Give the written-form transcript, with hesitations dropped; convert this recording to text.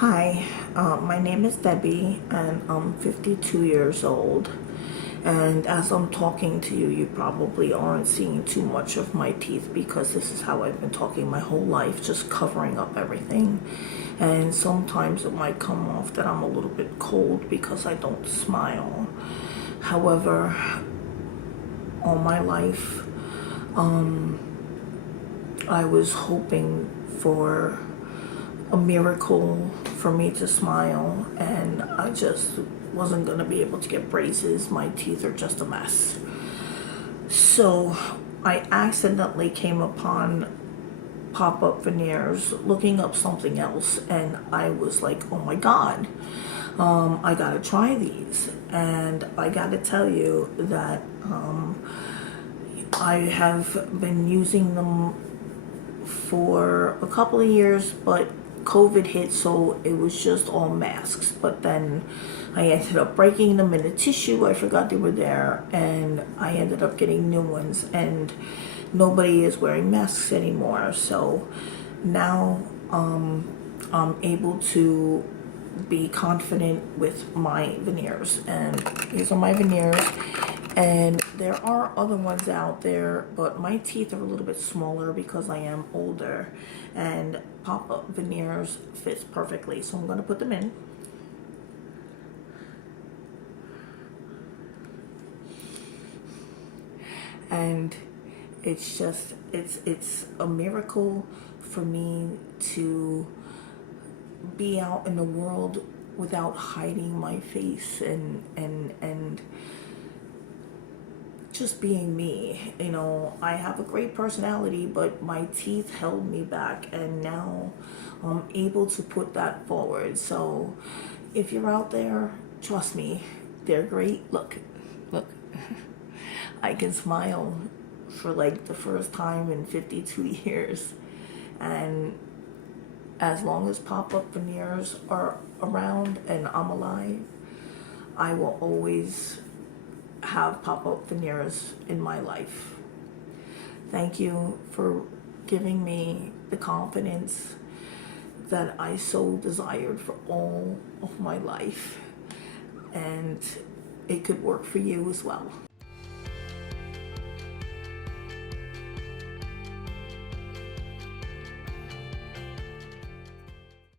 Hi, my name is Debbie and I'm 52 years old. And as I'm talking to you, you probably aren't seeing too much of my teeth because this is how I've been talking my whole life, just covering up everything. And sometimes it might come off that I'm a little bit cold because I don't smile. However, all my life, I was hoping for a miracle for me to smile, and I just wasn't gonna be able to get braces. My teeth are just a mess. So I accidentally came upon pop-up veneers looking up something else, and I was like, oh my god, I gotta try these. And I gotta tell you that I have been using them for a couple of years, but COVID hit, so it was just all masks. But then I ended up breaking them in a tissue. I forgot they were there, and I ended up getting new ones, and nobody is wearing masks anymore. So now I'm able to be confident with my veneers, and these are my veneers. And there are other ones out there, but my teeth are a little bit smaller because I am older, and pop-up veneers fits perfectly. So I'm going to put them in. And it's just, it's a miracle for me to be out in the world without hiding my face and just being me. You know, I have a great personality, but my teeth held me back, and now I'm able to put that forward. So if you're out there, trust me, they're great. Look, I can smile for like the first time in 52 years. And as long as pop-up veneers are around and I'm alive, I will always have pop-up veneers in my life. Thank you for giving me the confidence that I so desired for all of my life, and it could work for you as well.